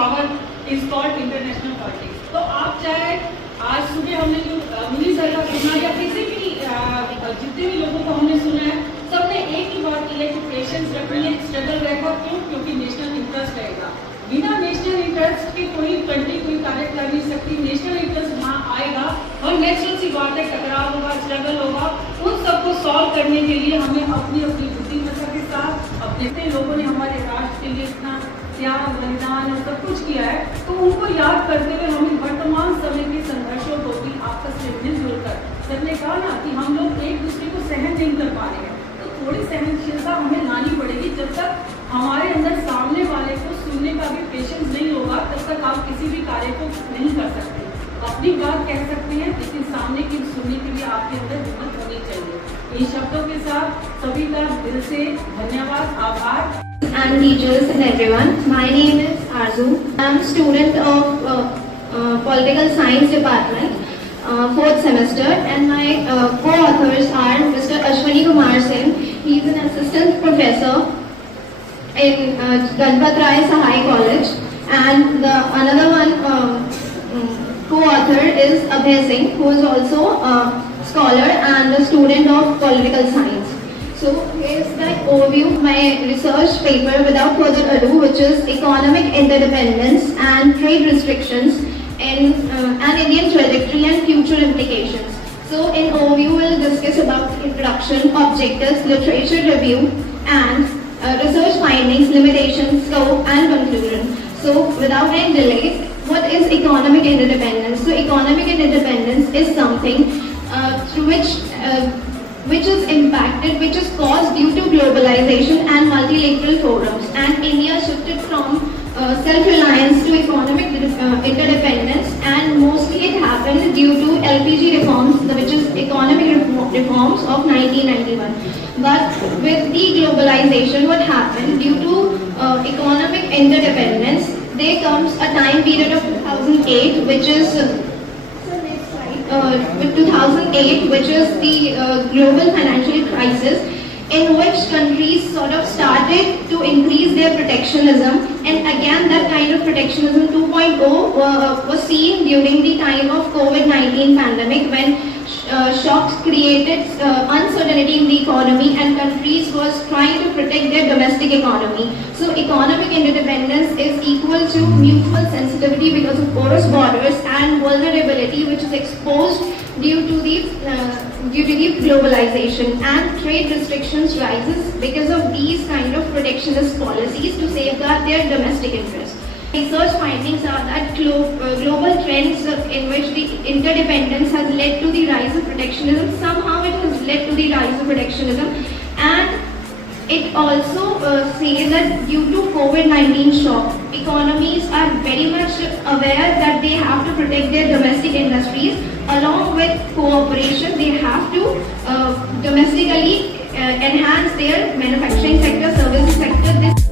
power is called international politics. तो आप चाहे आज सुबह हमने जो मुनि सर का सुना या किसी भी जितने भी लोगों को हमने सुना है, सबने एक ही बात की है कि पेशेंस रखनी है, स्ट्रगल रहेगा। क्यों? क्योंकि नेशनल इंटरेस्ट रहेगा। बिना नेशनल इंटरेस्ट के कोई कंट्री कोई कार्य कर नहीं सकती। नेशनल इंटरेस्ट वहाँ आएगा और नेचुरल सी बात है, टकराव होगा, स्ट्रगल होगा। उन सबको सॉल्व करने के लिए हमें अपनी अपनी बुद्धिमत्ता के साथ अपने लोगों ने हमारे राष्ट्र के लिए इतना त्याग बलिदान और सब कुछ किया है, तो उनको याद करते हुए हमें वर्तमान समय के संघर्षों को भी आपस में मिलजुल कर, सर ने कहा ना कि हम लोग एक दूसरे को सहन नहीं कर पा रहे हैं, तो थोड़ी सहनशीलता हमें लानी पड़ेगी। जब तक हमारे अंदर सामने वाले को सुनने का भी पेशेंस नहीं होगा, तब तक आप किसी भी कार्य को नहीं कर सकते। अपनी बात कह सकते हैं, लेकिन सामने की सुनने के लिए आपके अंदर हिम्मत होनी चाहिए। इन शब्दों के साथ सभी का दिल से धन्यवाद, आभार। And teachers and everyone, my name is Arzu. I am a student of Political Science Department, 4th semester, and my co-authors are Mr. Ashwani Kumar Singh. He is an assistant professor in Ganpat Rai Sahai College, and the another one co-author is Abhay Singh, who is also a scholar and a student of Political Science. So here's the overview of my research paper without further ado, which is Economic Interdependence and Trade Restrictions in an Indian Trajectory and Future Implications. So in overview, we'll discuss about introduction, objectives, literature review, and research findings, limitations, scope, and conclusion. So without any delay, what is economic interdependence? So economic interdependence is something through which is impacted, which is caused due to globalization and multilateral forums, and India shifted from self-reliance to economic interdependence, and mostly it happened due to LPG reforms, which is economic reforms of 1991. But with the globalization, what happened due to economic interdependence, there comes a time period of 2008, which is with 2008, which is the global financial crisis, in which countries sort of started to increase their protectionism, and again that kind of protectionism 2.0 was seen during the time of COVID-19 pandemic, when shocks created uncertainty in the economy and countries was trying to protect their domestic economy. So economic interdependence is equal to mutual sensitivity because of porous borders and vulnerability which is exposed due to the globalization, and trade restrictions rises because of these kind of protectionist policies to safeguard their domestic interests. Research findings are that global trends in which the interdependence has led to the rise of protectionism. Somehow it has led to the rise of protectionism, and it also says that due to COVID-19 shock, economies are very much aware that they have to protect their domestic industries. Along with cooperation, they have to domestically enhance their manufacturing sector, services sector.